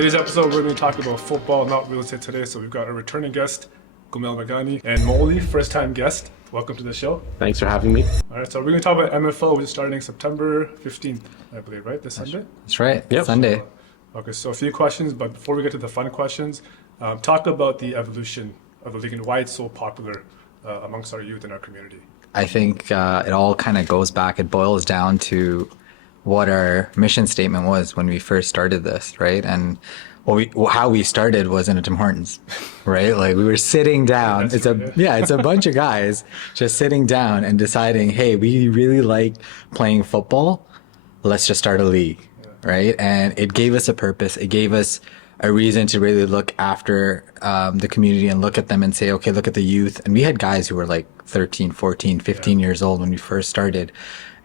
Today's episode, we're going to talk about football, not real estate today. So we've got a returning guest, Gumel Magani, and Molly, first-time guest. Welcome to the show. Thanks for having me. All right, so we're going to talk about MFL, which is starting September 15th, I believe, right? This Sunday? That's right. Yep. Sunday. Okay, so a few questions, but before we get to the fun questions, talk about the evolution of the league and why it's so popular amongst our youth in our community. I think it all kind of goes back, it boils down to what our mission statement was when we first started this, right? And how we started was in a Tim Hortons, right? Like we were sitting down. It's a bunch of guys just sitting down and deciding, hey, we really like playing football. Let's just start a league, right? And it gave us a purpose. It gave us a reason to really look after the community and look at them and say, okay, look at the youth. And we had guys who were like 13, 14, 15 years old when we first started.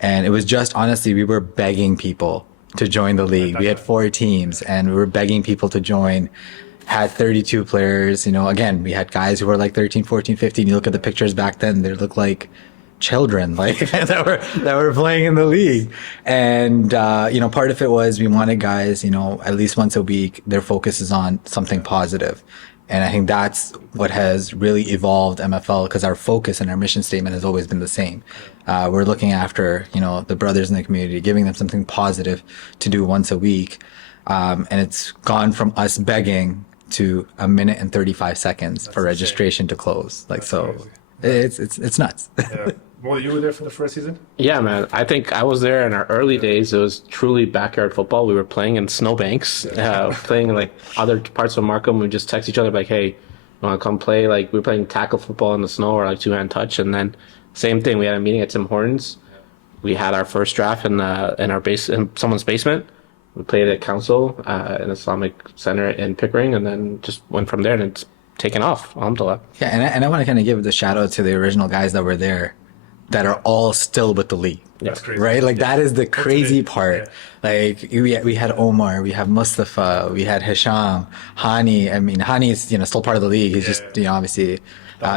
And it was just, honestly, we were begging people to join the league. We had 4 teams and we were begging people to join, had 32 players. You know, again, we had guys who were like 13, 14, 15. You look at the pictures back then, they look like children, like that were playing in the league. And, part of it was we wanted guys, at least once a week, their focus is on something positive. And I think that's what has really evolved MFL, because our focus and our mission statement has always been the same. We're looking after, the brothers in the community, giving them something positive to do once a week. And it's gone from us begging to 1 minute and 35 seconds for registration to close. Like, so it's nuts. Yeah. Well, you were there for the first season? Yeah, man. I think I was there in our early days. It was truly backyard football. We were playing in snowbanks, playing in like other parts of Markham. We just text each other like, hey, you want to come play? Like we were playing tackle football in the snow or like 2-hand touch. And then same thing. We had a meeting at Tim Hortons. We had our first draft in someone's basement. We played at council, an Islamic center in Pickering, and then just went from there, and it's taken off. Alhamdulillah. Yeah, and I want to kind of give the shout out to the original guys that were there that are all still with the league. That's crazy. Right? Like that is the crazy part. Like we had Omar, we have Mustafa, we had Hisham, Hani. I mean, Hani is, still part of the league. He's just, obviously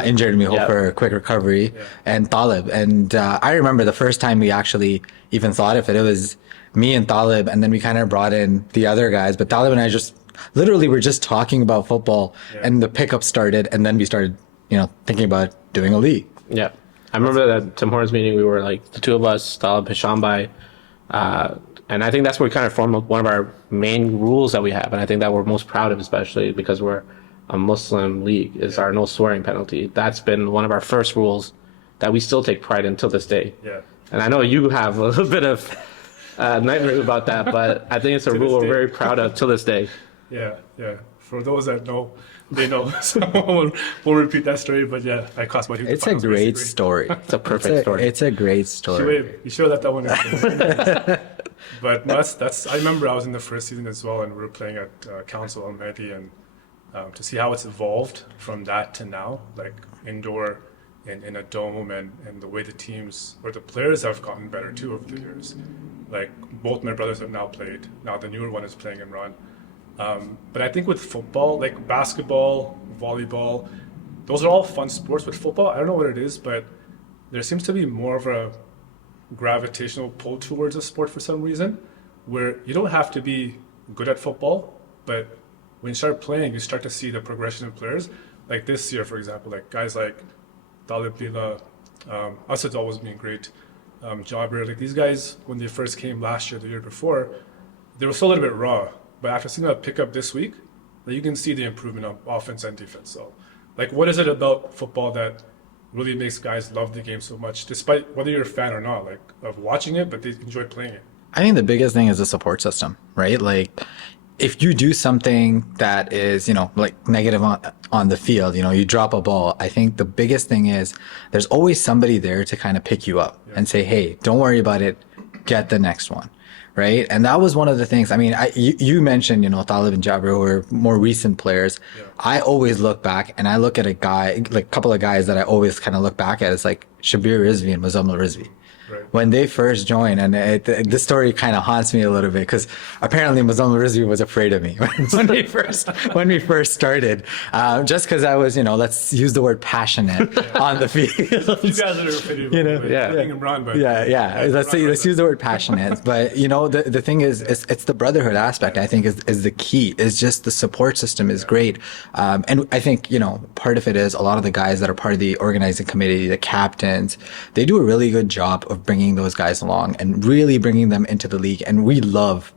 injured, and we hope for a quick recovery. And Talib. And I remember the first time we actually even thought of it, it was me and Talib, and then we kind of brought in the other guys. But Talib and I just literally were just talking about football, and the pickup started, and then we started, thinking about doing a league. Yeah. I remember that Tim Hortons meeting, we were like the two of us, Talib, Hisham, and I think that's where we kind of formed one of our main rules that we have, and I think that we're most proud of, especially because we're a Muslim league, is our no swearing penalty. That's been one of our first rules that we still take pride in till this day. Yeah. And I know you have a little bit of nightmares about that, but I think it's a rule we're very proud of till this day. Yeah. For those that know, they know. So I won't repeat that story, but yeah, I cost my huge. It's a great story. It's a perfect story. It's a great story. You should have let that one in. But no, that's. I remember I was in the first season as well, and we were playing at Council Almaty, and to see how it's evolved from that to now, like indoor in a dome, and the way the teams or the players have gotten better too over the years. Like both my brothers have now played. Now the newer one is playing in Ron. But I think with football, like basketball, volleyball, those are all fun sports. With football, I don't know what it is, but there seems to be more of a gravitational pull towards a sport for some reason, where you don't have to be good at football, but when you start playing, you start to see the progression of players. Like this year, for example, like guys like Talib Bila, Asad's always been great, Jabir, like these guys, when they first came last year, the year before, they were still a little bit raw. But after seeing that pick up this week, you can see the improvement of offense and defense. So, like, what is it about football that really makes guys love the game so much, despite whether you're a fan or not, like, of watching it, but they enjoy playing it? I think the biggest thing is the support system, right? Like, if you do something that is, like negative on the field, you drop a ball, I think the biggest thing is there's always somebody there to kind of pick you up and say, hey, don't worry about it, get the next one. Right. And that was one of the things. I mean, you mentioned, Talib and Jabir, who are more recent players. Yeah. I always look back and I look at a couple of guys that I always kind of look back at. It's like Shabir Rizvi and Muzammil Rizvi. Right. When they first joined, and this story kind of haunts me a little bit because apparently Mazam Rizvi was afraid of me when we first started, just because I was, let's use the word passionate on the field. You guys are afraid of letting him run, but Let's use the word passionate. But the thing is, it's the brotherhood aspect. I think is the key. Is just the support system is great, and I think part of it is a lot of the guys that are part of the organizing committee, the captains, they do a really good job of bringing those guys along and really bringing them into the league. And we love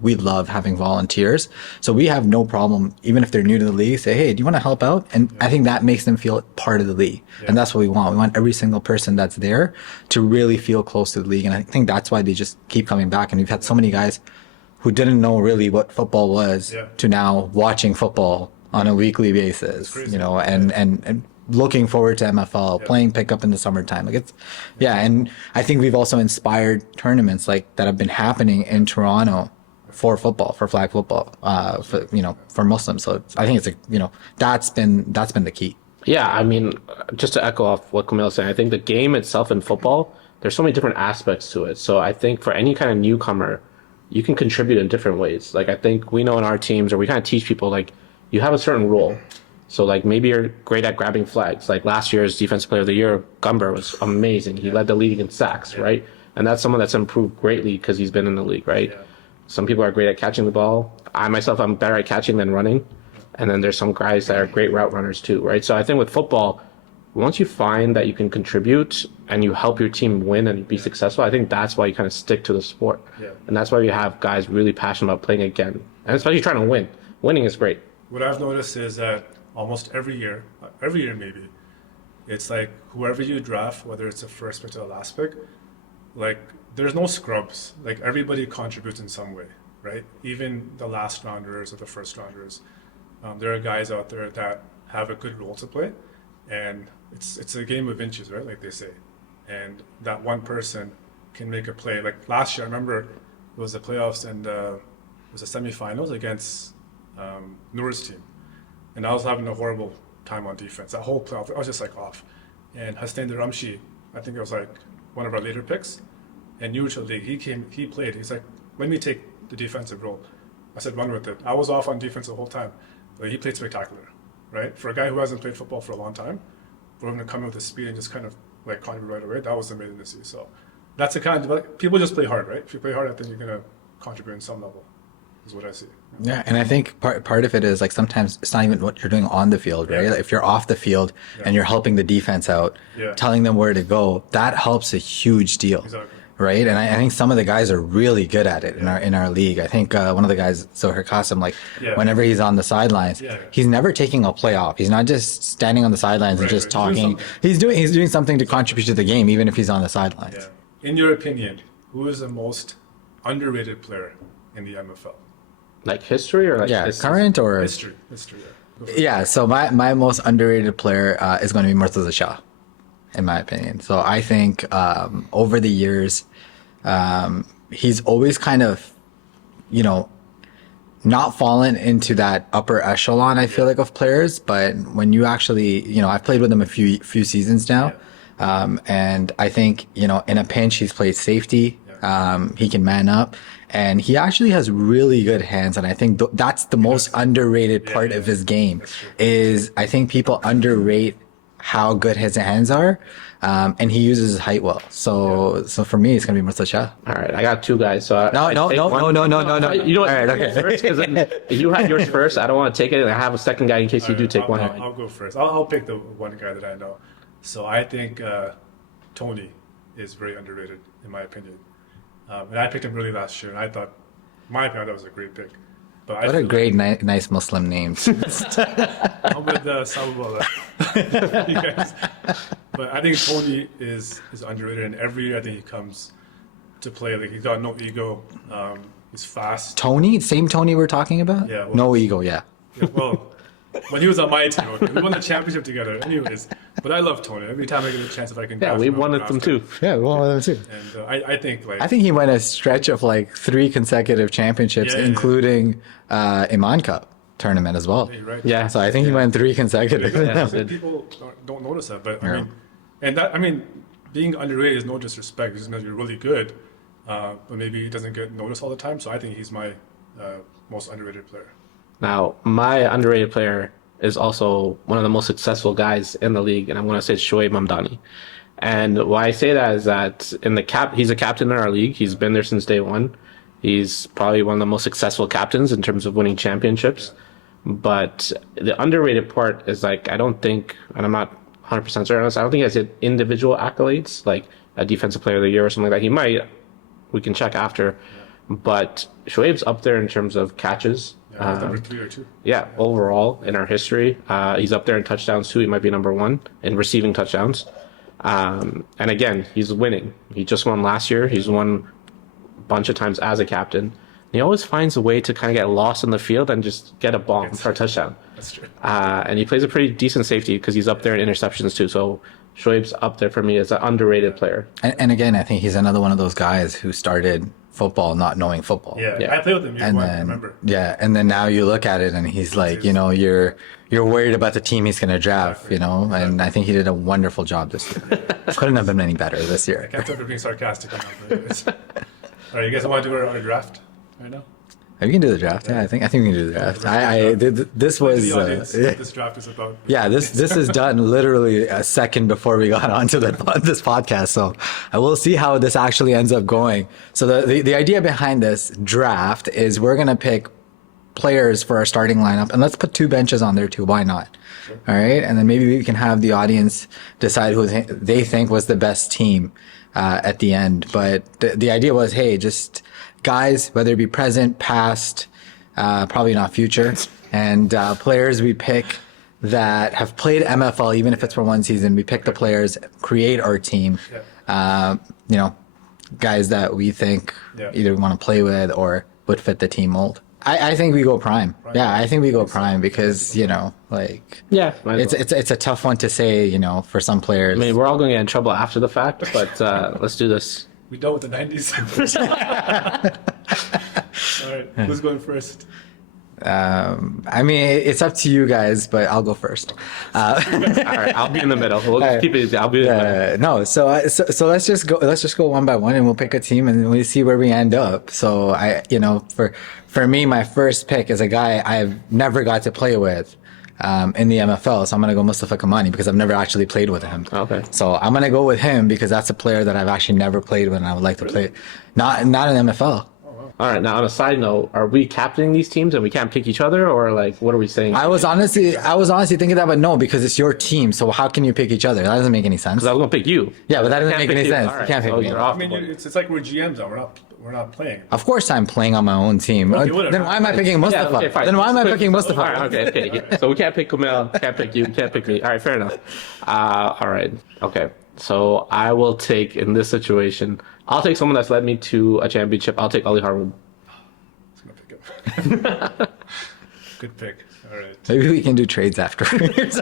having volunteers. So we have no problem, even if they're new to the league, say, hey, do you want to help out? And I think that makes them feel part of the league. Yeah. And that's what we want. We want every single person that's there to really feel close to the league. And I think that's why they just keep coming back. And we've had so many guys who didn't know really what football was to now watching football on a weekly basis, and looking forward to MFL, playing pickup in the summertime. And I think we've also inspired tournaments like that have been happening in Toronto for football, for flag football, for Muslims. So I think that's been the key. Yeah, I mean, just to echo off what Camille was saying, I think the game itself in football, there's so many different aspects to it. So I think for any kind of newcomer, you can contribute in different ways. Like I think we know in our teams, or we kind of teach people, like you have a certain role. So like maybe you're great at grabbing flags. Like last year's Defensive Player of the Year, Gumber was amazing. He led the league in sacks, right? And that's someone that's improved greatly because he's been in the league, right? Some people are great at catching the ball. I'm better at catching than running. And then there's some guys that are great route runners too, right? So I think with football, once you find that you can contribute and you help your team win and be successful, I think that's why you kind of stick to the sport. And that's why you have guys really passionate about playing again. And especially trying to win. Winning is great. What I've noticed is that almost every year maybe, it's like whoever you draft, whether it's a first pick or a last pick, like there's no scrubs. Like everybody contributes in some way, right? Even the last rounders or the first rounders. There are guys out there that have a good role to play, and it's a game of inches, right? Like they say, and that one person can make a play. Like last year, I remember it was the playoffs and it was the semifinals against Noor's team. And I was having a horrible time on defense. That whole playoff, I was just like off. And Hassan Ramshi, I think it was like one of our later picks. And neutral league, he played. He's like, let me take the defensive role. I said, run with it. I was off on defense the whole time. But he played spectacular, right? For a guy who hasn't played football for a long time, for him to come in with the speed and just kind of like contribute right away, that was amazing to see. So that's the kind of, like, people just play hard, right? If you play hard, I think you're going to contribute in some level. Is what I see. Yeah, and I think part of it is like sometimes it's not even what you're doing on the field, right? Like if you're off the field and you're helping the defense out, telling them where to go, that helps a huge deal. Exactly. Right, and I think some of the guys are really good at it in our league. I think one of the guys, Zohar Qasim, whenever he's on the sidelines, he's never taking a play off. He's not just standing on the sidelines and just talking. He's doing something to contribute to the game, even if he's on the sidelines. Yeah. In your opinion, who is the most underrated player in the MFL? Like history or like current or history? Yeah. So my most underrated player is going to be Murtaza Shah, in my opinion. So I think over the years, he's always kind of, not fallen into that upper echelon, I feel like, of players. But when you actually, I've played with him a few seasons now. And I think, in a pinch, he's played safety. He can man up. And he actually has really good hands. And I think that's the most underrated part of his game is I think people underrate how good his hands are. And he uses his height well. So for me, it's going to be Murtaza Shah. All right. I got two guys. So No. You know what? All right, okay. First, you had yours first. I don't want to take it. I have a second guy in case you do take one. I'll go first. I'll pick the one guy that I know. So I think Tony is very underrated, in my opinion. And I picked him really last year, and I thought, in my opinion, that was a great pick. But what a great, nice Muslim name. I'm with Salubala. But I think Tony is underrated, and every year I think he comes to play. Like he's got no ego. He's fast. Tony? Same Tony we're talking about? Yeah. Well, no ego, yeah. Well, when he was on my team, we won the championship together. Anyways, but I love Tony. Every time I get a chance, if I can. Yeah, we won with them too. Yeah, we won with them too. And I think he went a stretch of 3 consecutive champipionships, including Iman Cup tournament as well. Yeah, you're right. Yeah, so I think he went 3 consecutive. People don't notice that, but I mean, being underrated is no disrespect. Just because you're really good, but maybe he doesn't get noticed all the time. So I think he's my most underrated player. Now, my underrated player is also one of the most successful guys in the league, and I'm going to say Shoaib Mamdani. And why I say that is that he's a captain in our league. He's been there since day one. He's probably one of the most successful captains in terms of winning championships. But the underrated part is like, I don't think, and I'm not 100% certain on this, I don't think he has individual accolades, like a defensive player of the year or something like that. He might, we can check after. But Shoaib's up there in terms of catches. Yeah, he's number 3 or 2. Yeah, overall in our history. He's up there in touchdowns too. He might be number 1 in receiving touchdowns. And again, he's winning. He just won last year. He's won a bunch of times as a captain. He always finds a way to kind of get lost in the field and just get a bomb for a touchdown. That's true. And he plays a pretty decent safety because he's up there in interceptions too. So Shoaib's up there for me as an underrated player. And again, I think he's another one of those guys who started football not knowing football. Yeah. I played with him year one, I remember. Yeah, and then now you look at it and he's like, you know, you're worried about the team he's going to draft, you know, and I think he did a wonderful job this year. Couldn't have been any better this year. I can't tell if you're being sarcastic or not. But all right, you guys want to do our draft right now? We can do the draft. Yeah, I think we can do the draft. This was The audience, what this draft is about. yeah, this is done literally a second before we got onto this podcast. So I will see how this actually ends up going. So the idea behind this draft is we're gonna pick players for our starting lineup, and let's put 2 benches on there too. Why not? Sure. All right, and then maybe we can have the audience decide who they think was the best team at the end. But the idea was, hey, just guys, whether it be present, past, probably not future, and players we pick that have played MFL, even if it's for 1 season, we pick the players, create our team. You know, guys that we think either we want to play with or would fit the team mold. I think we go prime. Yeah, I think we go prime because, you know, like, Yeah. it's a tough one to say, you know, for some players. I mean, we're all going to get in trouble after the fact, but let's do this. We dealt with the 90s. All right, who's going first? I mean, it's up to you guys, but I'll go first. All right, I'll be in the middle. We'll just keep it easy. I'll be in the middle. No, so let's just go one by one, and we'll pick a team, and we see where we end up. So for me, my first pick is a guy I've never got to play with in the MFL. So I'm gonna go Mustafa Kamani because I've never actually played with him. Okay. So I'm gonna go with him because that's a player that I've actually never played with, and I would like to play. Not in MFL. All right. Now, on a side note, are we captaining these teams and we can't pick each other, or like, what are we saying? I was honestly thinking that, but no, because it's your team. So how can you pick each other? That doesn't make any sense. Because I was going to pick you. Yeah, but that doesn't Can't make any pick you. sense. All right, You can't pick so me. you're I off the mean, board. it's like we're GMs now. We're not playing. Of course, I'm playing on my own team. Okay, whatever. Then why am I picking Mustafa? Yeah, okay, fine. Then why am I Quick. picking Mustafa? All right, okay. So we can't pick Kumail, can't pick you, can't pick me. All right, fair enough. All right, okay. So I will take, in this situation, I'll take someone that's led me to a championship. I'll take Ali Harwood. I'm gonna pick him. Good pick. All right. Maybe we can do trades afterwards.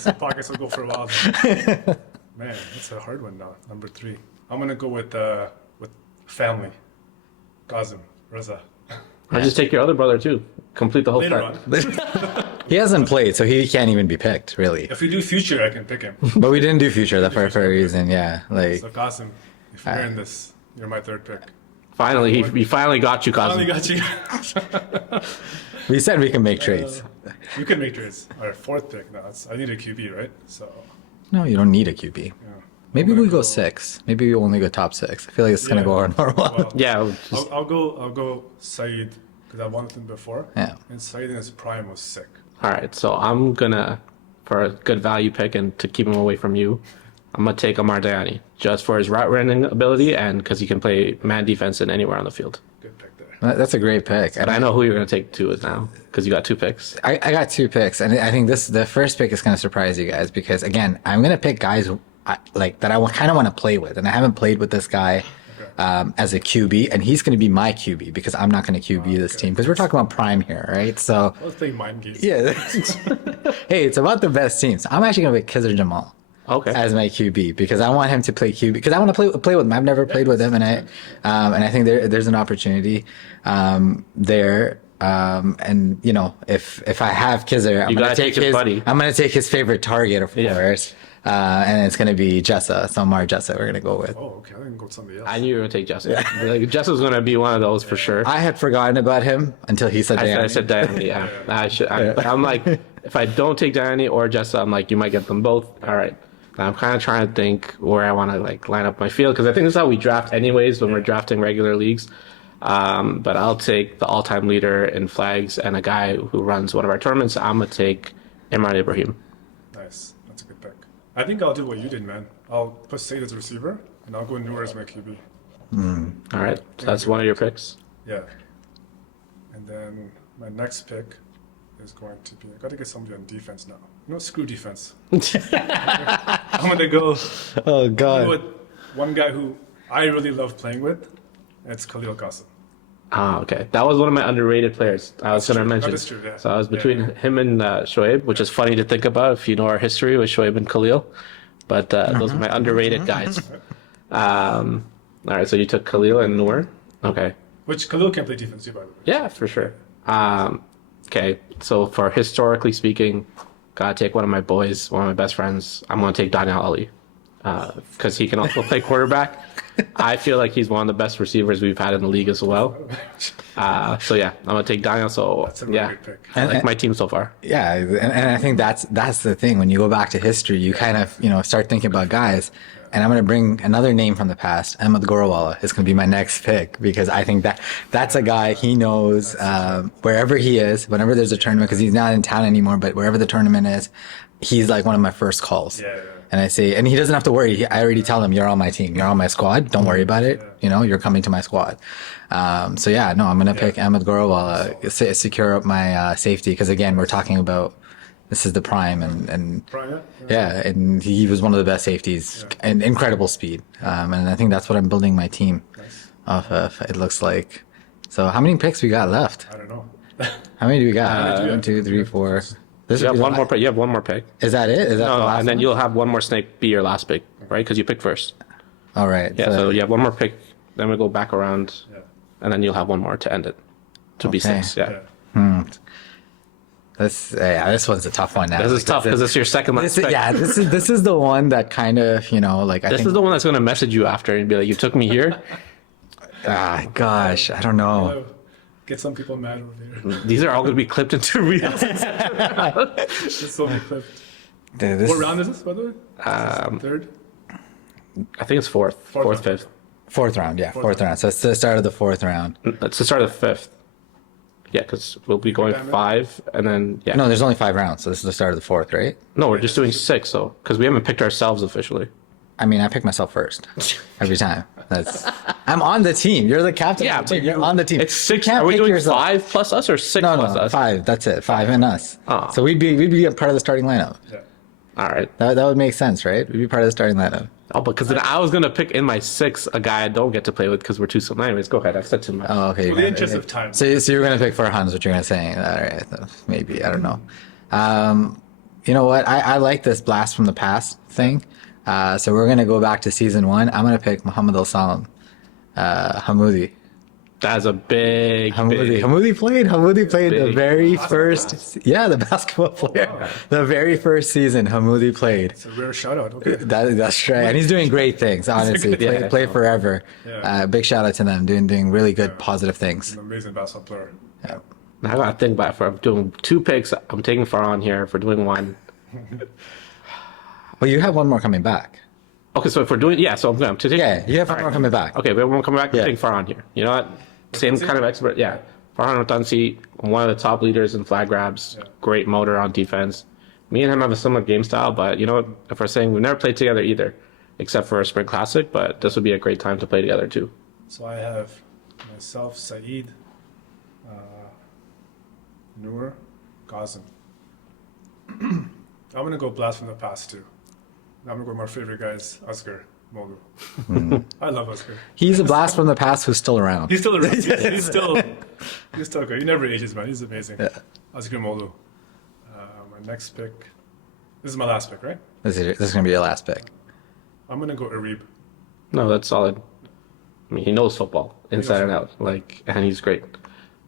Some pockets will go for a while. Then. Man, that's a hard one now. Number 3. I'm gonna go with family. Qasim, Raza. I'll just take your other brother too. Complete the whole Later set. on. He hasn't played, so he can't even be picked, really. If we do future, I can pick him. But we didn't do future that for a reason. Yeah, like So Qasim, if you're in this, you're my 3rd pick. Finally, he finally got you, Finally Cosmo. got you. we said, we can make trades. You can make trades. All right, 4th pick. No, I need a QB, right? So No, you don't need a QB. yeah. Maybe I'm gonna we go 6. Maybe we only go top 6. I feel like it's gonna go on normal. Well, Yeah, just, I'll go Saeed because I wanted him before. Yeah. And Saeed in his prime was sick. all right. So I'm gonna, for a good value pick and to keep him away from you, I'm gonna take Amar Dayani just for his route running ability and because he can play man defense in anywhere on the field. Good pick there. That's a great pick. And I know who you're gonna take too is now because you got 2 picks. I got 2 picks, and I think the first pick is going to surprise you guys because again, I'm going to pick guys that I kind of want to play with, and I haven't played with this guy as a QB, and he's going to be my QB because I'm not going to QB this team because we're talking about prime here, right? So Let's play mind games. yeah, hey, it's about the best teams. I'm actually going to pick Khizr Jamal. Okay. As my QB because I want him to play QB because I want to play with him. I've never played with him, and I think there's an opportunity there. And you know, if I have Khizr, I'm You gonna gotta take take his his buddy. I'm gonna take his favorite target, of Yeah. course. and it's going to be Jessa. So Amar Jessa, we're going to go with. Oh, okay. I can go with somebody else. I knew you were gonna take Jessa. Like, Jessa's gonna be one of those for sure. I had forgotten about him until he said I Danny. said Diane. Yeah, I'm like, if I don't take Diane or Jessa, I'm like, you might get them both. All right. I'm kind of trying to think where I want to like line up my field because I think this is how we draft anyways when we're drafting regular leagues. But I'll take the all-time leader in flags and a guy who runs one of our tournaments. I'm gonna take Imran Ibrahim. Nice. That's a good pick. I think I'll do what you did, man. I'll put Said as a receiver, and I'll go Noor as my QB. All right, so that's one of your picks. Yeah. And then my next pick is going to be, I gotta get somebody on defense now. You know, screw defense. I'm gonna go Oh God. with one guy who I really love playing with. And it's Khalil Qasim. Ah, okay. That was one of my underrated players. I was going to true. mention. That is true, yeah. So I was between Yeah. him and Shoaib, which is funny to think about if you know our history with Shoaib and Khalil. But those are my underrated guys. All right, so you took Khalil and Noor. Okay. Which Khalil can play defense too, by the way. Yeah, for sure. Okay, so for historically speaking, gotta take one of my boys, one of my best friends. I'm gonna take Daniel Ali because he can also play quarterback. I feel like he's one of the best receivers we've had in the league as well. So yeah, I'm gonna take Daniel. So That's a really yeah, good pick. I like my team so far. Yeah, and I think that's the thing. When you go back to history, you kind of start thinking about guys. And I'm going to bring another name from the past. Ahmed Gorawala is going to be my next pick because I think that's a guy he knows wherever he is, whenever there's a tournament, because he's not in town anymore, but wherever the tournament is, he's like one of my first calls. Yeah. And I say, and he doesn't have to worry. I already tell him, you're on my team. You're on my squad. Don't worry about it. You're coming to my squad. So yeah, no, I'm going to pick Ahmed Gorawala, secure up my safety. Because again, we're talking about this is the prime and Brian, yeah, and he was one of the best safeties and incredible speed. And I think that's what I'm building my team off of. It looks like. So how many picks we got left? I don't know. How many do we got? do you 1, 2, 3, 4. This You would have be one the- more pick. You have one more pick. Is that it? Is that No, the last and then one? you'll have one more snake be your last pick, right? Because you pick first. All right. Yeah. So you have one more pick. Then we go back around, and then you'll have one more to end it. To be Okay. 6. Yeah. This one's a tough one now. This is tough because it's your second last pick. This is the one that kind of like I This think. is the one that's going to message you after and be like, "You took me here." Gosh, I don't know. Get some people mad over here. These are all going to be clipped into reels. This will be clipped. This- What round is this, by the way? Third? I think it's fourth, round. fifth. Fourth round, yeah, fourth round. So it's the start of the fourth round. It's the start of the fifth. Yeah, because we'll be going Damn it. 5, and then yeah. No, there's only 5 rounds, so this is the start of the fourth, right? No, we're just doing 6 though, because we haven't picked ourselves officially. I mean, I pick myself first every time. I'm on the team. You're the captain. Yeah, of the team. but You're on the team. It's 6. You can't Are we pick doing yourself. 5 plus us or 6 No, plus us? 5. That's it. 5 and us. Oh. So we'd be a part of the starting lineup. Yeah. All right. That would make sense, right? We'd be part of the starting lineup. Oh, because then I was gonna pick in my 6 a guy I don't get to play with because we're too similar. Anyways, go ahead. I've said too much. Oh, okay. For the interest of time. So you're going to pick Farhan is what you're going to say. All right. Maybe. I don't know. You know what? I like this blast from the past thing. So we're going to go back to season 1. I'm going to pick Muhammad Al-Salam. Hamoudi. That's a big. Hamoudi played the Big. very first. Yeah, the basketball player. wow. The very first season Hamoudi played. It's a rare shout out. Okay. That's right, and he's doing great things. Honestly, Yeah. play forever. Yeah. Big shout out to them, doing really good, positive things. An amazing basketball player. Yeah. Now I gotta think about it. For doing 2 picks, I'm taking Farhan here. For doing 1. Well, you have one more coming back. Okay, so if we're doing so I'm going to take. Yeah, you have one more coming back. Okay, we have one coming back. Yeah. I'm taking Farhan here. You know what? Same kind of expert. Yeah, Farhan Ratansi, one of the top leaders in flag grabs. Great motor on defense. Me and him have a similar game style, but you know what? If we're saying we've never played together either, except for a Spring Classic, but this would be a great time to play together too. So I have myself, Saeed, Noor, Qasim. I'm going to go blast from the past too. I'm going to go with my favorite guys, Asghar Molu. I love Asghar. He's a blast from the past who's still around. He's still around. He's still good. He never ages, man. He's amazing. Yeah. Asghar Molu. My next pick. This is my last pick, right? This is going to be your last pick. I'm going to go Arib. No, that's solid. I mean, he knows football inside and out, and he's great.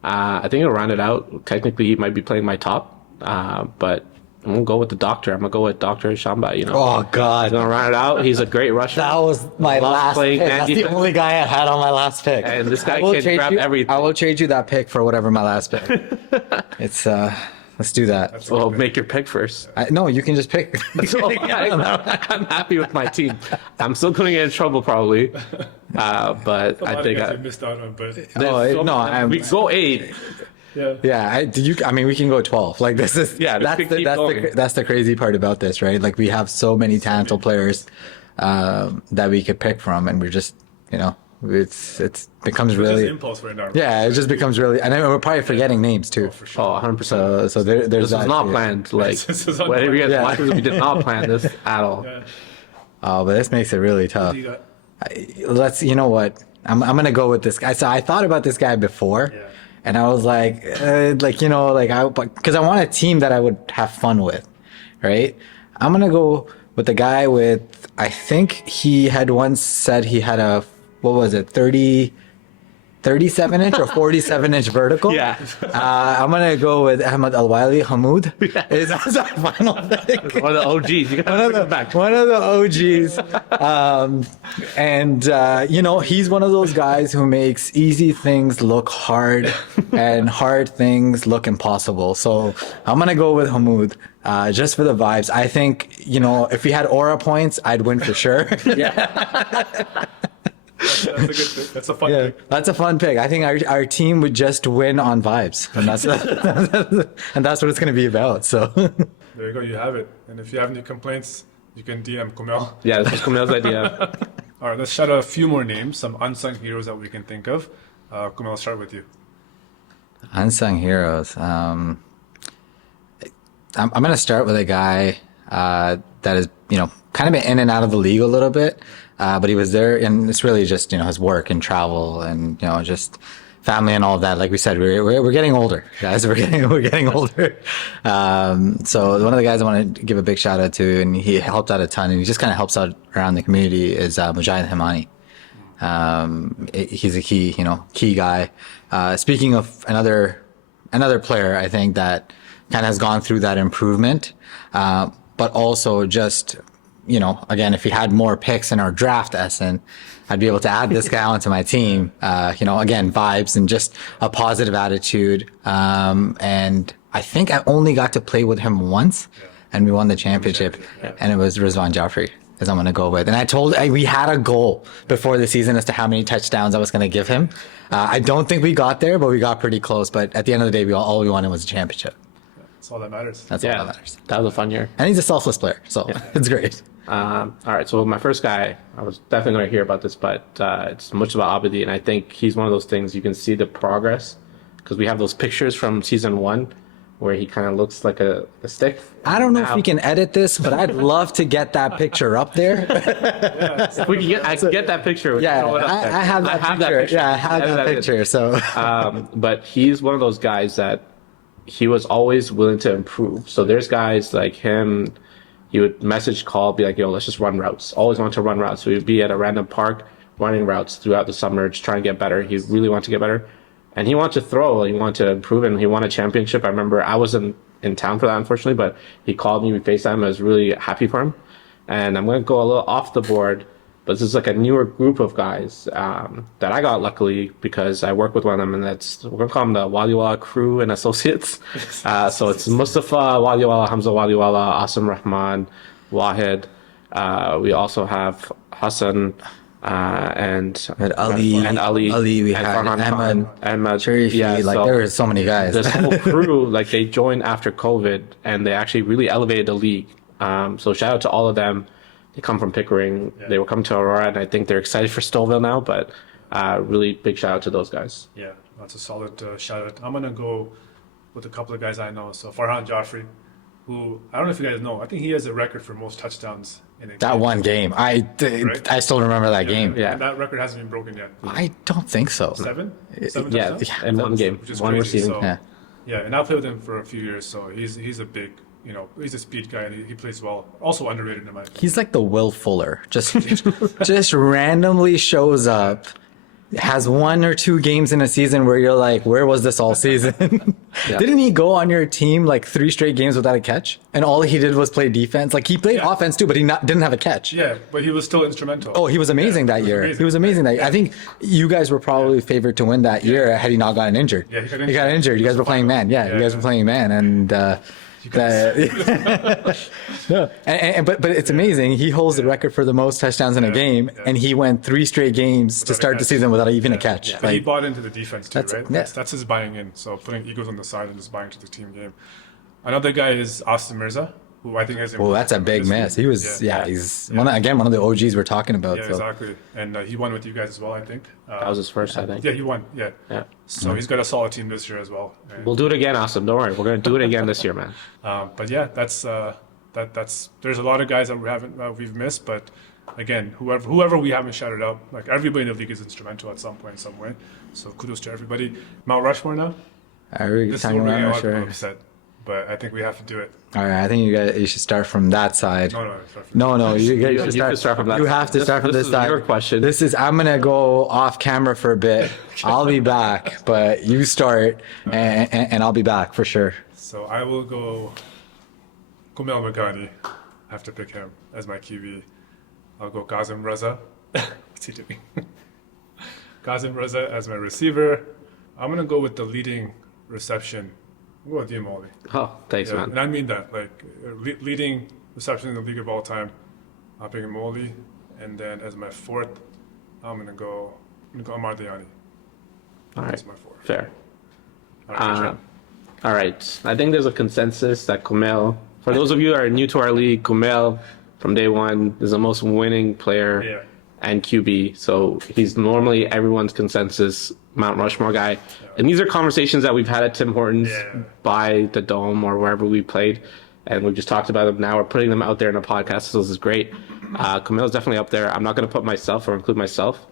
I think he'll round it out. Technically, he might be playing my top, but I'm gonna go with the doctor. I'm gonna go with Dr. Shamba. Oh He's God, gonna run it out. He's a great rusher. that was my Loves last playing pick. man That's the defense. only guy I had on my last pick. And this guy I will can trade grab you, everything. I will trade you that pick for whatever my last pick. It's let's do that. Well, make your pick first. No, you can just pick. I'm happy with my team. I'm still gonna get in trouble probably, but I think I missed out on, but we go 8. yeah. I mean, we can go 12. Like this is that's the crazy part about this, right? Like we have so many talented players that we could pick from, and we're just it becomes really Just impulse right now. yeah, it just becomes really, and then we're probably forgetting names too. For sure. Oh, 100%. So there's This that was not too. planned. Like This is whatever you guys Yeah. watch, we did not plan this at all. Yeah. Oh, but this makes it really tough. You got- You know what? I'm gonna go with this guy. So I thought about this guy before, Yeah. and I was because I want a team that I would have fun with, right? I'm gonna go with the guy with. I think he had once said he had a 37-inch or 47-inch vertical. Yeah. I'm gonna go with Ahmed Al-Wali Hamoud. Is that our final pick? One of the OGs. You gotta bring him back. One of the OGs. He's one of those guys who makes easy things look hard and hard things look impossible. So I'm going to go with Hamoud just for the vibes. I think, if he had aura points, I'd win for sure. That's a good pick. That's a fun Yeah, pick. that's a fun pick. I think our team would just win on vibes, and that's and that's what it's going to be about. So There you go. You have it. And if you have any complaints, you can DM Kumel. Yeah, this was Kumail's idea. All right, let's shout out a few more names, some unsung heroes that we can think of. Kumel, I'll start with you. unsung heroes. I'm going to start with a guy that is kind of been in and out of the league a little bit. But he was there, and it's really just his work and travel and just family and all of that. Like we said, we're getting older, guys. We're getting older. So one of the guys I want to give a big shout out to, and he helped out a ton, and he just kind of helps out around the community, is Mujahid Himani. He's a key guy. Speaking of another player, I think that kind of has gone through that improvement, but also just. Again, if he had more picks in our draft, Ahsan, I'd be able to add this guy onto my team. Again, vibes and just a positive attitude. And I think I only got to play with him once, and we won the championship. And it was Rizwan Jaffrey, as I'm going to go with. And we had a goal before the season as to how many touchdowns I was going to give him. I don't think we got there, but we got pretty close. But at the end of the day, all we wanted was a championship. That's all that matters. That's all that matters. That was a fun year. And he's a selfless player, so it's great. All right, so my first guy, I was definitely going to hear about this, but it's much about Abidi, and I think he's one of those things you can see the progress because we have those pictures from season 1 where he kind of looks like a stick. I don't know if we can edit this, but I'd love to get that picture up there. If we can I can get that picture. Yeah, throw it up there. I have that picture. Yeah, I have that picture. So But he's one of those guys that he was always willing to improve. So there's guys like him. He would message, call, be like, yo, let's just run routes. Always want to run routes. So he'd be at a random park running routes throughout the summer, just trying to get better. He really wanted to get better. And he wanted to throw, he wanted to improve, and he won a championship. I remember I wasn't in town for that, unfortunately, but he called me, we FaceTime. I was really happy for him. And I'm going to go a little off the board, but this is like a newer group of guys that I got luckily because I work with one of them, and we're going to call them the Waliwala Crew and Associates. So it's Mustafa Waliwala, Hamza Waliwala, Asim Rahman, Wahid. We also have Hassan and Ali, we and had Farhan Ahmed, Sharifi, there were so many guys. This whole crew, they joined after COVID, and they actually really elevated the league. So shout out to all of them. They come from Pickering. Yeah. They were coming to Aurora, and I think they're excited for Stouffville now. But really big shout out to those guys. Yeah, that's a solid shout out. I'm gonna go with a couple of guys I know. So Farhan Jaffrey, who I don't know if you guys know, I think he has a record for most touchdowns in a that game. One game. I still remember that game. Yeah, and that record hasn't been broken yet. I don't think so. Seven yeah, touchdowns? in one game, which is one crazy. receiving. So, yeah, and I've played with him for a few years, so he's a big. He's a speed guy and he plays well. Also underrated in my opinion. He's like the Will Fuller. Just randomly shows up has 1 or 2 games in a season where you're like, where was this all season? Yeah. Didn't he go on your team like 3 straight games without a catch? And all he did was play defense. Like he played offense too, but he didn't have a catch. Yeah, but he was still instrumental. Oh, he was amazing that year. amazing. He was amazing that year. I think you guys were probably favored to win that year had he not gotten injured. Yeah, he got He got injured. You guys were playing man. Yeah, you guys were playing man. And no, but it's amazing. He holds the record for the most touchdowns in a game, and he went 3 straight games to start the season without even a catch. But he Like, bought into the defense too, right? yeah. That's his buying in. So putting egos on the side and just buying into the team game. Another guy is Ahsan Mirza, who I think has. well, that's a big miss. He was, he's one of the OGs we're talking about. Yeah, so. exactly. And he won with you guys as well, I think. That was his first, I think. Yeah, he won. Yeah. Yeah. So he's got a solid team this year as well. And, We'll do it again, Awesome. Don't worry. We're going to do it again this year, man. but yeah, that's there's a lot of guys that we've missed, but again, whoever we haven't shouted out, like everybody in the league is instrumental at some point, some way. So kudos to everybody. Mount Rushmore now. Are we This is talking what about we're Rushmore? getting upset, but I think we have to do it. All right, I think you should start from that side. No, You You should can start from that You side. have to start from this is side. your question. I'm gonna go off camera for a bit. I'll be back, but you start, and I'll be back for sure. So I will go Kumail Magani. I have to pick him as my QB. I'll go Kazim Raza. What's he doing? Kazim Raza as my receiver. I'm gonna go with the leading reception. I'll go with Diamoli. Oh, thanks, Yeah, man. and I mean that, like leading reception in the league of all time. I'll pick Moli, and then as my fourth, I'm gonna go Amar Diani. All right. That's my fourth. Fair. All right, Sean. All right. I think there's a consensus that Kumail, for those of you that are new to our league, Kumail from day one is the most winning player Yeah. and QB. So he's normally everyone's consensus Mount Rushmore guy. And these are conversations that we've had at Tim Hortons by the Dome or wherever we played. And we've just talked about them now. We're putting them out there in a podcast. So this is great. Kumail's definitely up there. I'm not going to put myself or include myself.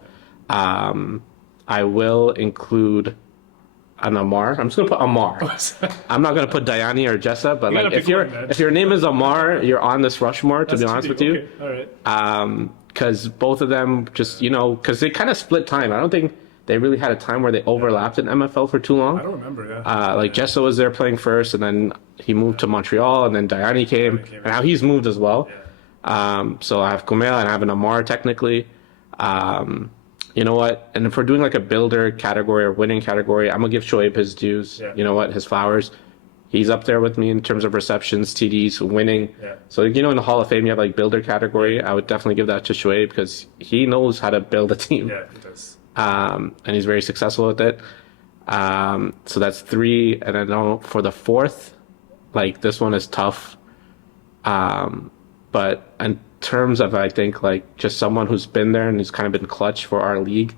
I will include an Amar. I'm just going to put Amar. I'm not going to put Diani or Jessa, but You like gotta pick one, man. if your name is Amar, you're on this Rushmore, to be honest with you. Okay. All right. Because both of them just, because they kind of split time. I don't think they really had a time where they overlapped in MFL for too long. I don't remember. Yeah. Jessa was there playing first, and then he moved to Montreal, and then Diani came, and now he's moved as well. So I have Kumail and I have an Amar technically. You know what? And if we're doing like a builder category or winning category, I'm gonna give Shoaib his dues. Yeah. You know what? His flowers. He's up there with me in terms of receptions, TDs, winning. Yeah. So in the Hall of Fame, you have like builder category. I would definitely give that to Shoaib because he knows how to build a team. Yeah, he does. And he's very successful with it. So that's 3, and then for the 4th, like this one is tough. But in terms of, I think, like just someone who's been there and who's kind of been clutch for our league,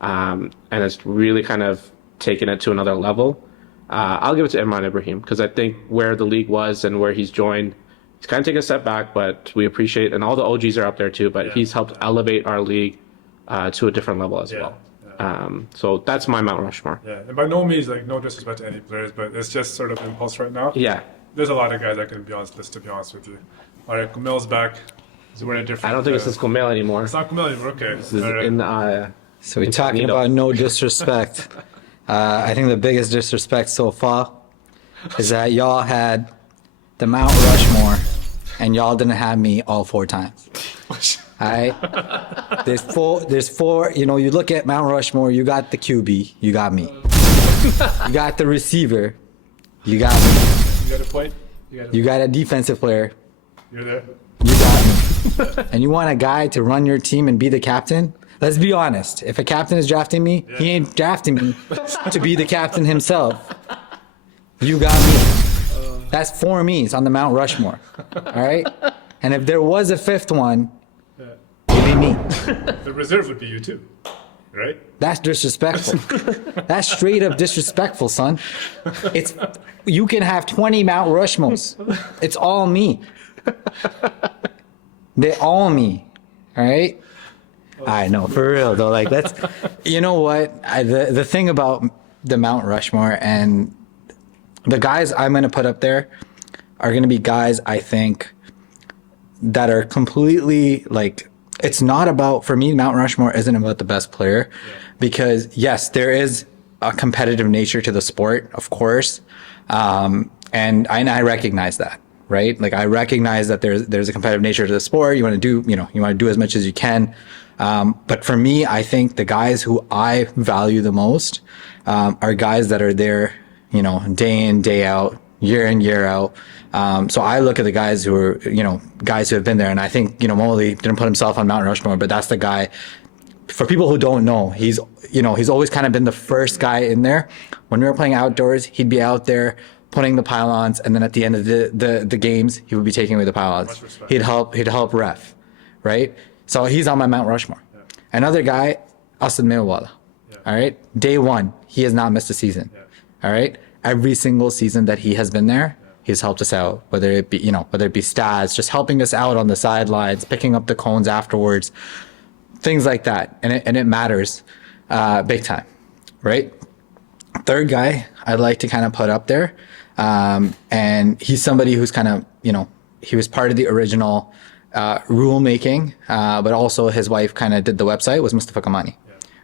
and has really kind of taken it to another level, I'll give it to Imran Ibrahim because I think where the league was and where he's joined, he's kind of taken a step back, but we appreciate, and all the OGs are up there too, but he's helped elevate our league to a different level as well. So that's my Mount Rushmore. Yeah, and by no means, like, no disrespect to any players, but it's just sort of impulse right now. Yeah. There's a lot of guys that can be on this list, to be honest with you. All right, Kumail's back. So we're in a different. I don't think this is Kumail anymore. It's not Kumail anymore. Okay. This is All right. in So we're talking about no disrespect. I think the biggest disrespect so far is that y'all had the Mount Rushmore and y'all didn't have me all 4 times. All right? There's four, you look at Mount Rushmore, you got the QB, you got me. You got the receiver, you got me. You got a point? You got a defensive player, You're there? you got me. And you want a guy to run your team and be the captain? Let's be honest. If a captain is drafting me, he ain't drafting me to be the captain himself. You got me. That's 4 me's on the Mount Rushmore. All right? And if there was a 5th one, it'd be me. The reserve would be you too, right? That's disrespectful. That's straight up disrespectful, son. You can have 20 Mount Rushmores. It's all me. They're all me. All right? I know, for real though. Like that's, you know what? The thing about the Mount Rushmore and the guys I'm gonna put up there are gonna be guys I think that are completely like it's not about, for me, Mount Rushmore isn't about the best player, because yes, there is a competitive nature to the sport, of course. And I recognize that, right? Like I recognize that there's a competitive nature to the sport. You want to do, you want to do as much as you can. But for me, I think the guys who I value the most, are guys that are there, day in, day out, year in, year out. So I look at the guys who are, guys who have been there, and I think, Molly didn't put himself on Mount Rushmore, but that's the guy. For people who don't know, he's always kind of been the first guy in there. When we were playing outdoors, he'd be out there putting the pylons, and then at the end of the games, he would be taking away the pylons. He'd help ref, right? So he's on my Mount Rushmore. Yeah. Another guy, Ahsan. Yeah. All right, day one, he has not missed a season. Yeah. All right, every single season that he has been there, he's helped us out. Whether it be stats, just helping us out on the sidelines, picking up the cones afterwards, things like that, and it matters, big time, right? Third guy I'd like to kind of put up there, and he's somebody who's kind of, he was part of the original rule making, but also his wife kind of did the website, was Mustafa Kamani.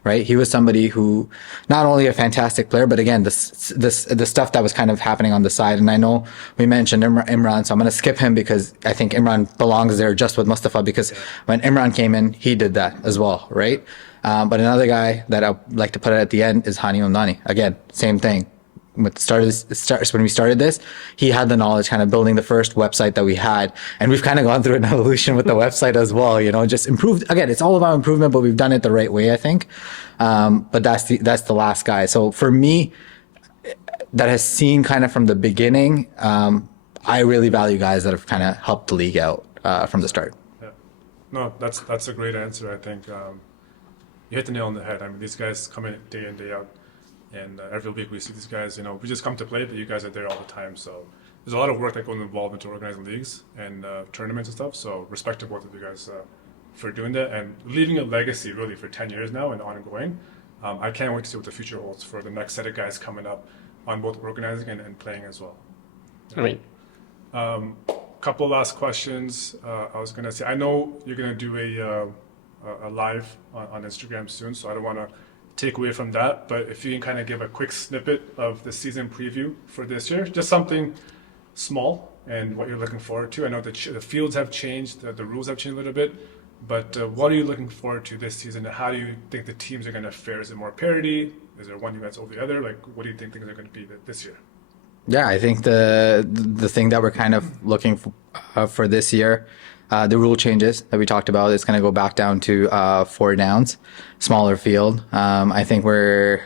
Right, he was somebody who, not only a fantastic player, but again, the stuff that was kind of happening on the side. And I know we mentioned Imran, so I'm going to skip him because I think Imran belongs there just with Mustafa, because when Imran came in, he did that as well, right? But another guy that I'd like to put it at the end is Hani Umdani. Again, same thing. When we started this, he had the knowledge, kind of building the first website that we had, and we've kind of gone through an evolution with the website as well. Just improved. Again, it's all about improvement, but we've done it the right way, I think. But that's the last guy. So for me, that has seen kind of from the beginning, I really value guys that have kind of helped the league out from the start. Yeah. No, that's a great answer. I think you hit the nail on the head. I mean, these guys come in day out. And every week we see these guys, we just come to play, but you guys are there all the time. So there's a lot of work that goes involved into organizing leagues and tournaments and stuff. So respect to both of you guys for doing that and leaving a legacy really for 10 years now and ongoing. I can't wait to see what the future holds for the next set of guys coming up on both organizing and playing as well. I mean, couple last questions. I was going to say, I know you're going to do a live on Instagram soon, so I don't want to take away from that, but if you can kind of give a quick snippet of the season preview for this year, just something small and what you're looking forward to. I know the fields have changed, the rules have changed a little bit, but what are you looking forward to this season, and how do you think the teams are going to fare? Is it more parity? Is there one that's over the other? Like, what do you think things are going to be this year? Yeah, I think the thing that we're kind of looking for this year, the rule changes that we talked about, it's going to go back down to 4 downs, smaller field. I think we're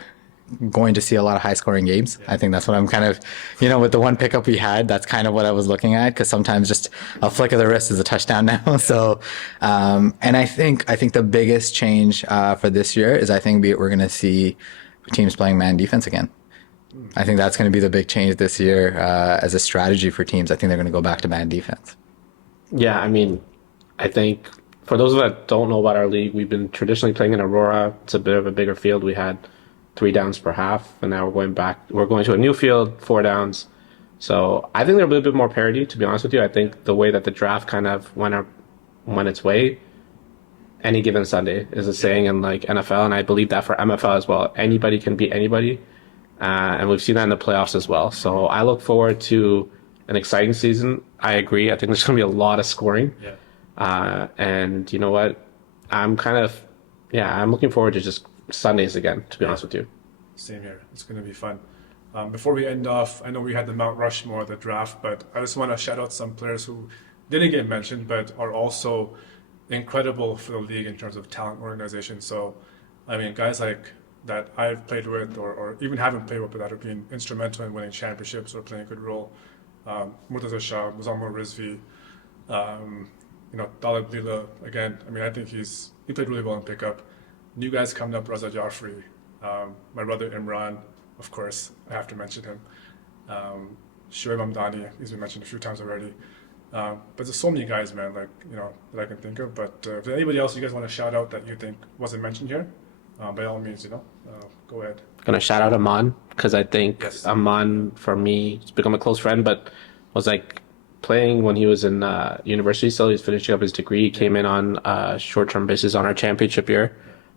going to see a lot of high scoring games. I think that's what I'm kind of, with the one pickup we had, that's kind of what I was looking at, because sometimes just a flick of the wrist is a touchdown now. So, and I think the biggest change for this year is I think we're going to see teams playing man defense again. I think that's going to be the big change this year as a strategy for teams. I think they're going to go back to man defense. Yeah, I mean, I think for those that don't know about our league, we've been traditionally playing in Aurora. It's a bit of a bigger field. We had 3 downs per half, and now we're going back. We're going to a new field, 4 downs. So I think there'll be a bit more parity, to be honest with you. I think the way that the draft kind of went its way, any given Sunday is a saying in like NFL, and I believe that for MFL as well. Anybody can beat anybody, and we've seen that in the playoffs as well. So I look forward to an exciting season. I agree. I think there's going to be a lot of scoring. Yeah. And you know what? I'm looking forward to just Sundays again, to be honest with you. Same here. It's going to be fun. Before we end off, I know we had the Mount Rushmore, the draft, but I just want to shout out some players who didn't get mentioned, but are also incredible for the league in terms of talent organization. So, I mean, guys like that I've played with or even haven't played with, but that have been instrumental in winning championships or playing a good role. Murtaza Shah, Muzammar Rizvi, Talib Lila, again, I mean, I think he played really well in pickup. New guys coming up, Raza Jaffrey, my brother Imran, of course, I have to mention him. Shoaib Amdani, he's been mentioned a few times already. But there's so many guys, man, that I can think of. But if there's anybody else you guys want to shout out that you think wasn't mentioned here, by all means, go ahead. I'm going to shout out Aman, because I think Aman, for me, has become a close friend, but was like playing when he was in university. Still, he's finishing up his degree. He came in on short-term basis on our championship year,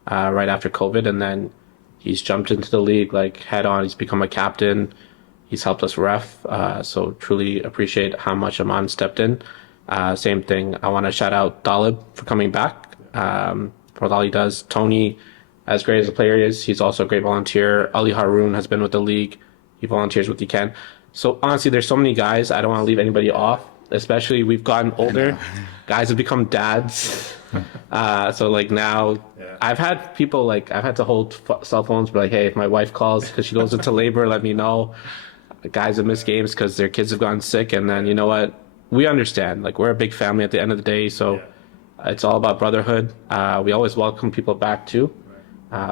right after COVID, and then he's jumped into the league like head on. He's become a captain. He's helped us ref. So truly appreciate how much Aman stepped in. Same thing. I want to shout out Dalib for coming back. For all he does. Tony, as great as a player is, he's also a great volunteer. Ali Haroon has been with the league. He volunteers with Ken. So honestly, there's so many guys. I don't want to leave anybody off. Especially we've gotten older. Guys have become dads. So like now, I've had people like I've had to hold cell phones, but like, hey, if my wife calls because she goes into labor, let me know. Guys have missed games because their kids have gotten sick, and then you know what? We understand. Like we're a big family at the end of the day, so it's all about brotherhood. We always welcome people back too.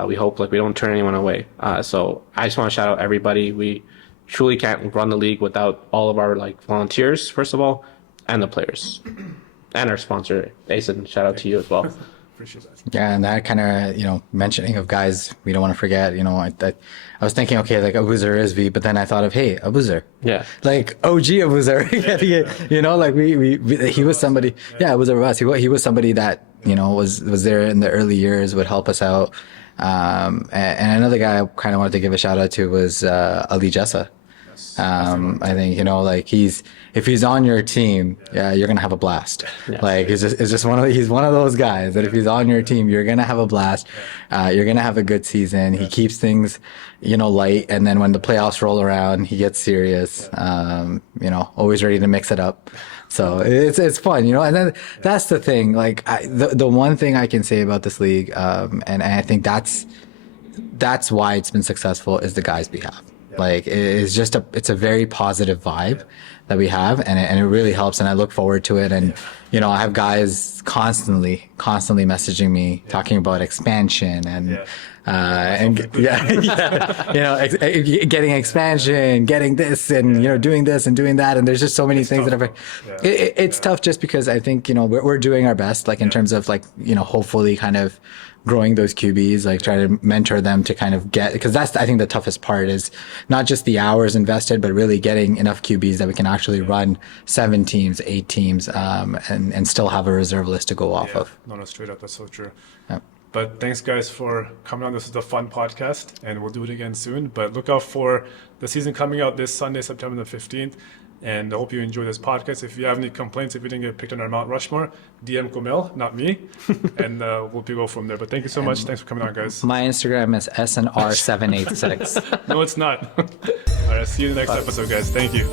We hope like we don't turn anyone away. So I just want to shout out everybody. We truly can't run the league without all of our like volunteers, first of all, and the players, and our sponsor, Ahsan. Shout out to you as well. Appreciate that. Yeah, and that kind of, mentioning of guys we don't want to forget, I was thinking, okay, like Abuzer Rizvi, but then I thought of, hey, Abuzer. Yeah. Like OG Abuzer. He was somebody, Abuzer was. He was somebody that, was there in the early years, would help us out. And another guy I kind of wanted to give a shout out to was Ali Jessa. I think if he's on your team, you're gonna have a blast. Yes. Like he's one of those guys that if he's on your team, you're gonna have a blast. You're gonna have a good season. He keeps things, light, and then when the playoffs roll around, he gets serious. Always ready to mix it up. So it's fun, and then that's the thing. Like the one thing I can say about this league, and I think that's why it's been successful is the guys we have. Like it's just it's a very positive vibe that we have, and it really helps. And I look forward to it. And I have guys constantly messaging me talking about expansion and getting expansion, getting this, and doing this and doing that. And there's just so many things that it's tough just because I think we're doing our best, like in terms of like hopefully kind of growing those QBs, like trying to mentor them to kind of because that's, I think, the toughest part is not just the hours invested, but really getting enough QBs that we can actually run 7 teams, 8 teams, and still have a reserve list to go off of. No, straight up. That's so true. Yeah. But thanks, guys, for coming on. This is a fun podcast, and we'll do it again soon. But look out for the season coming out this Sunday, September the 15th. And I hope you enjoy this podcast. If you have any complaints, if you didn't get picked on our Mount Rushmore, DM Kumel, not me. And we'll go from there. But thank you so much. Thanks for coming on, guys. My Instagram is SNR786. No, it's not. All right, see you in the next episode, guys. Thank you.